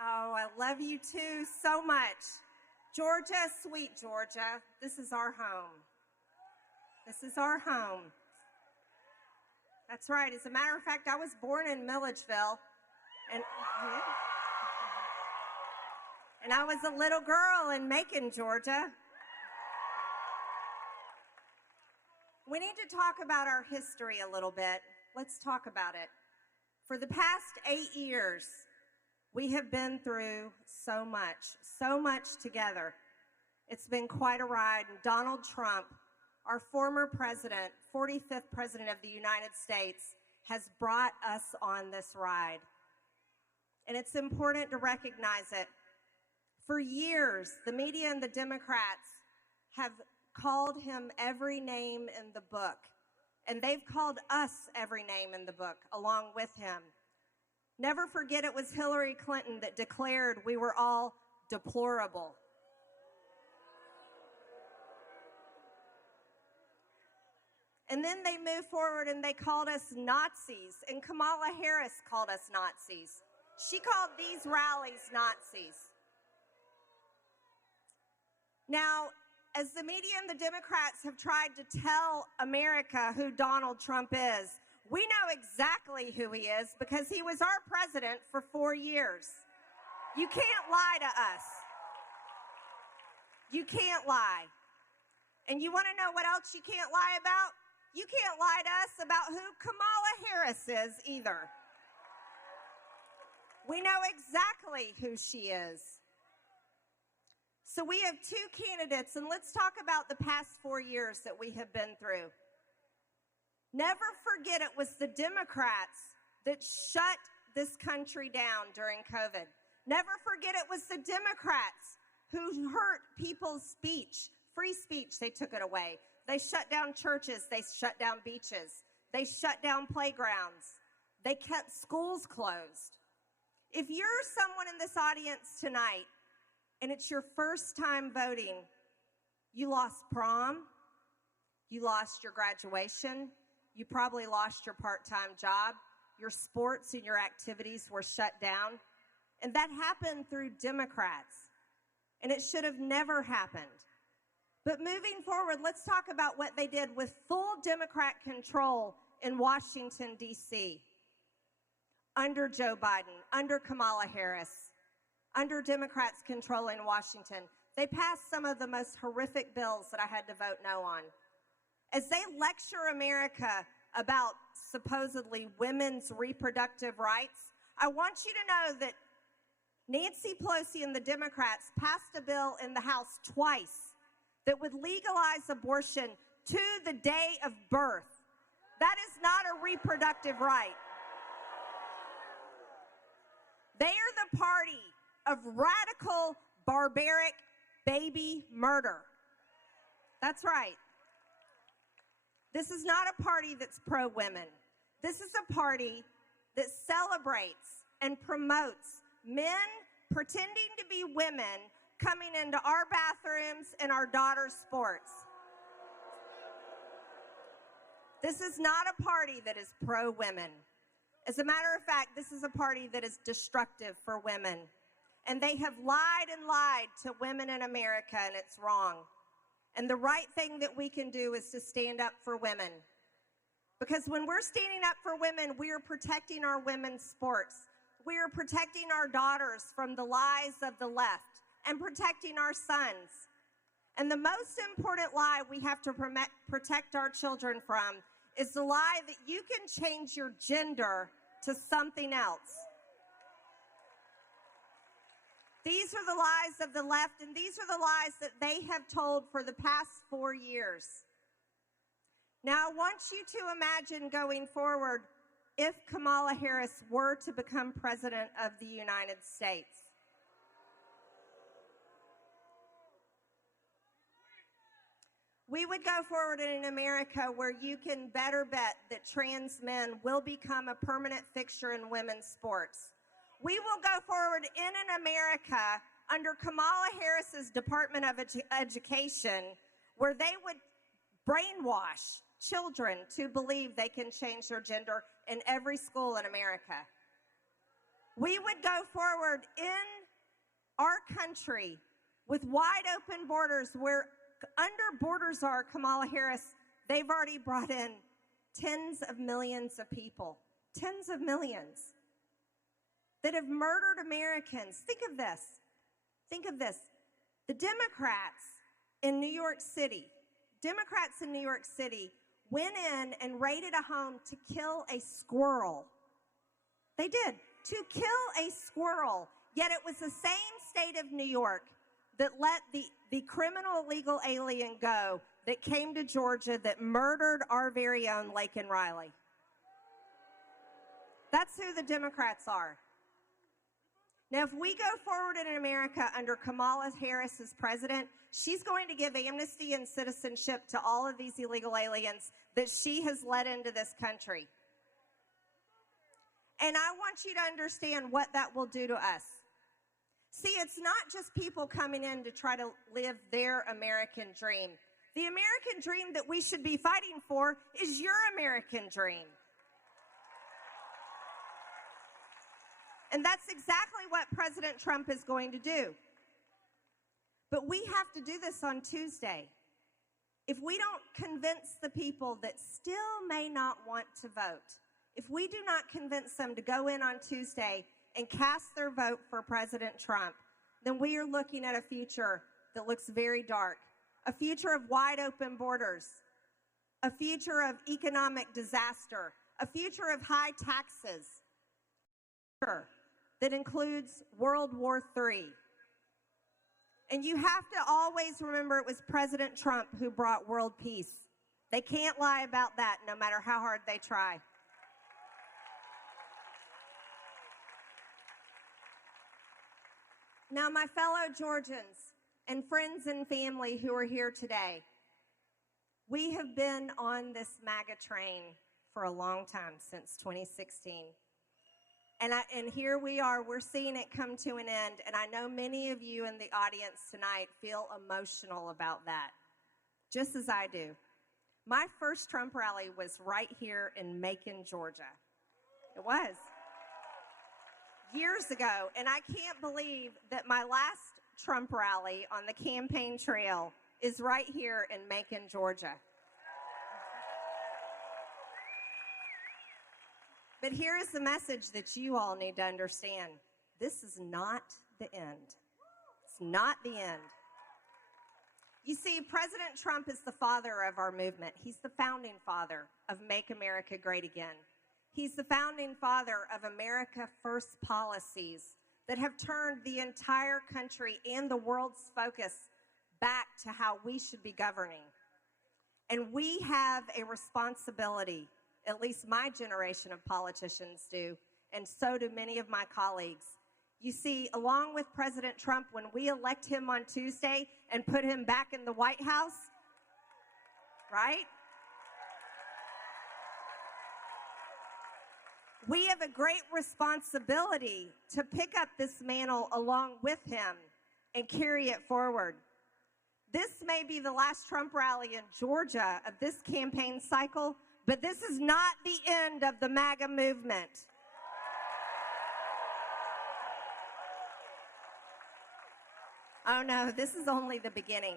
Oh, I love you too so much. Georgia, sweet Georgia, this is our home. This is our home. That's right. As a matter of fact, I was born in Milledgeville, and I was a little girl in Macon, Georgia. We need to talk about our history a little bit. Let's talk about it. For the past 8 years, we have been through so much together. It's been quite a ride, and Donald Trump, our former president, 45th president of the United States, has brought us on this ride. And it's important to recognize it. For years, the media and the Democrats have called him every name in the book, and they've called us every name in the book along with him. Never forget it was Hillary Clinton that declared we were all deplorable. And then they moved forward and they called us Nazis, and Kamala Harris called us Nazis. She called these rallies Nazis. Now, as the media and the Democrats have tried to tell America who Donald Trump is, we know exactly who he is because he was our president for 4 years. You can't lie to us. You can't lie. And you want to know what else you can't lie about? You can't lie to us about who Kamala Harris is either. We know exactly who she is. So we have 2 candidates, and let's talk about the past 4 years that we have been through. Never forget it was the Democrats that shut this country down during COVID. Never forget it was the Democrats who hurt people's speech, free speech. They took it away. They shut down churches. They shut down beaches. They shut down playgrounds. They kept schools closed. If you're someone in this audience tonight and it's your first time voting, you lost prom, you lost your graduation, you probably lost your part-time job, your sports and your activities were shut down, and that happened through Democrats, and it should have never happened. But moving forward, let's talk about what they did with full Democrat control in Washington, D.C., under Joe Biden, under Kamala Harris, under Democrats controlling Washington. They passed some of the most horrific bills that I had to vote no on. As they lecture America about supposedly women's reproductive rights, I want you to know that Nancy Pelosi and the Democrats passed a bill in the House twice that would legalize abortion to the day of birth. That is not a reproductive right. They are the party of radical, barbaric baby murder. That's right. This is not a party that's pro-women. This is a party that celebrates and promotes men pretending to be women coming into our bathrooms and our daughters' sports. This is not a party that is pro-women. As a matter of fact, this is a party that is destructive for women. And they have lied and lied to women in America, and it's wrong. And the right thing that we can do is to stand up for women. Because when we're standing up for women, we are protecting our women's sports. We are protecting our daughters from the lies of the left and protecting our sons. And the most important lie we have to protect our children from is the lie that you can change your gender to something else. These are the lies of the left, and these are the lies that they have told for the past 4 years. Now, I want you to imagine going forward if Kamala Harris were to become president of the United States. We would go forward in an America where you can better bet that trans men will become a permanent fixture in women's sports. We will go forward in an America under Kamala Harris's Department of Education where they would brainwash children to believe they can change their gender in every school in America. we would go forward in our country with wide open borders, where under borders are, Kamala Harris, they've already brought in tens of millions of people, tens of millions that have murdered Americans. Think of this. Think of this. The Democrats in New York City went in and raided a home to kill a squirrel. They did, to kill a squirrel. Yet it was the same state of New York that let the criminal illegal alien go that came to Georgia that murdered our very own Laken Riley. That's who the Democrats are. Now, if we go forward in America under Kamala Harris as president, she's going to give amnesty and citizenship to all of these illegal aliens that she has let into this country. And I want you to understand what that will do to us. See, it's not just people coming in to try to live their American dream. The American dream that we should be fighting for is your American dream. And that's exactly what President Trump is going to do. But we have to do this on Tuesday. If we don't convince the people that still may not want to vote, if we do not convince them to go in on Tuesday and cast their vote for President Trump, then we are looking at a future that looks very dark, a future of wide open borders, a future of economic disaster, a future of high taxes, that includes World War III. And you have to always remember it was President Trump who brought world peace. They can't lie about that no matter how hard they try. Now, my fellow Georgians and friends and family who are here today, we have been on this MAGA train for a long time, since 2016. And here we are, we're seeing it come to an end, and I know many of you in the audience tonight feel emotional about that, just as I do. My first Trump rally was right here in Macon, Georgia. It was. Years ago, and I can't believe that my last Trump rally on the campaign trail is right here in Macon, Georgia. But here is the message that you all need to understand. This is not the end. It's not the end. You see, President Trump is the father of our movement. He's the founding father of Make America Great Again. He's the founding father of America First policies that have turned the entire country and the world's focus back to how we should be governing. And we have a responsibility, at least my generation of politicians do, and so do many of my colleagues. You see, along with President Trump, when we elect him on Tuesday and put him back in the White House, right? We have a great responsibility to pick up this mantle along with him and carry it forward. This may be the last Trump rally in Georgia of this campaign cycle, but this is not the end of the MAGA movement. Oh no, this is only the beginning.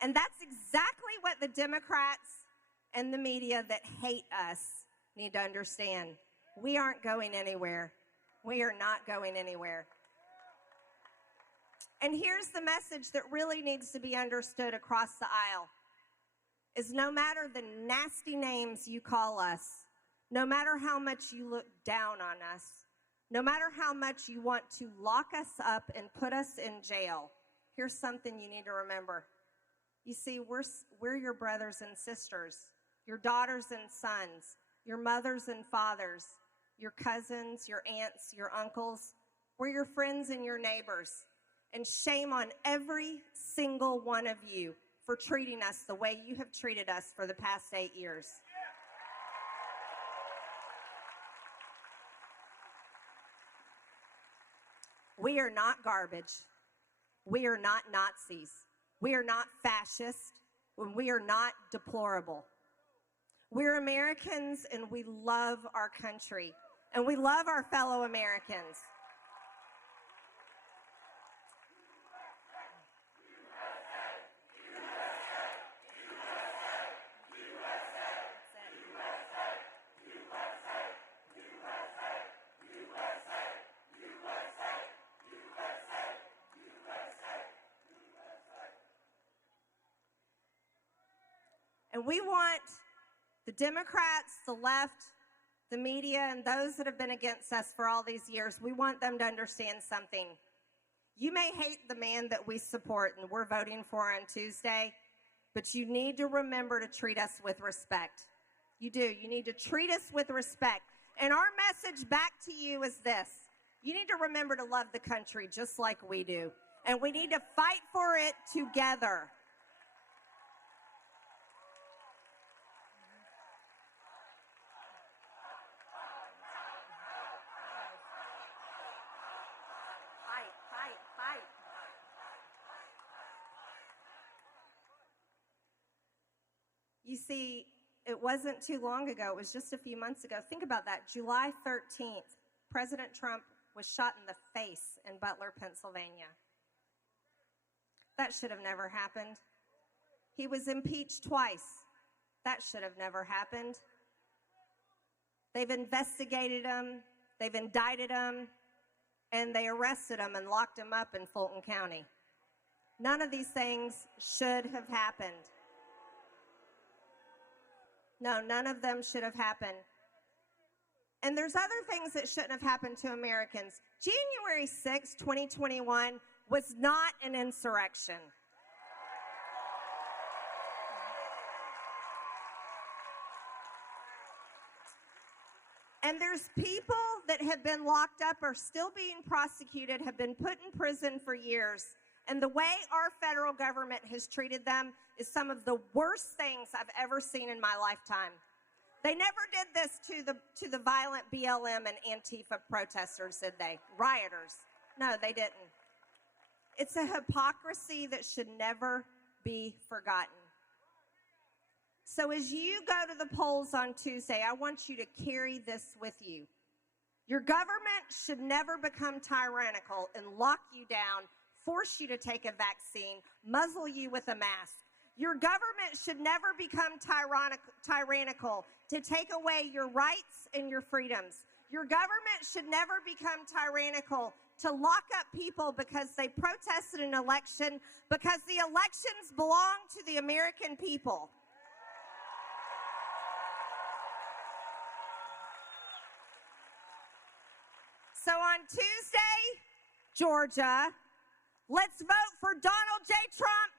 And that's exactly what the Democrats and the media that hate us need to understand. We aren't going anywhere. We are not going anywhere. And here's the message that really needs to be understood across the aisle, is no matter the nasty names you call us, no matter how much you look down on us, no matter how much you want to lock us up and put us in jail, here's something you need to remember. You see, we're your brothers and sisters, your daughters and sons, your mothers and fathers, your cousins, your aunts, your uncles. We're your friends and your neighbors. And shame on every single one of you for treating us the way you have treated us for the past 8 years. We are not garbage. We are not Nazis. We are not fascist. And we are not deplorable. We're Americans and we love our country. and we love our fellow Americans. And we want the Democrats, the left, the media, and those that have been against us for all these years, we want them to understand something. You may hate the man that we support and we're voting for on Tuesday, but you need to remember to treat us with respect. You do. You need to treat us with respect. And our message back to you is this. You need to remember to love the country just like we do. And we need to fight for it together. You see, it wasn't too long ago. It was just a few months ago. Think about that. July 13th, President Trump was shot in the face in Butler, Pennsylvania. That should have never happened. He was impeached twice. That should have never happened. They've investigated him, they've indicted him, and they arrested him and locked him up in Fulton County. None of these things should have happened. No, none of them should have happened. And there's other things that shouldn't have happened to Americans. January 6, 2021 was not an insurrection. And there's people that have been locked up or still being prosecuted, have been put in prison for years. And the way our federal government has treated them is some of the worst things I've ever seen in my lifetime. They never did this to the violent BLM and Antifa protesters, did they? Rioters. No, they didn't. It's a hypocrisy that should never be forgotten. So as you go to the polls on Tuesday, I want you to carry this with you. Your government should never become tyrannical and lock you down, force you to take a vaccine, muzzle you with a mask. Your government should never become tyrannical to take away your rights and your freedoms. Your government should never become tyrannical to lock up people because they protested an election, because the elections belong to the American people. So on Tuesday, Georgia, let's vote for Donald J. Trump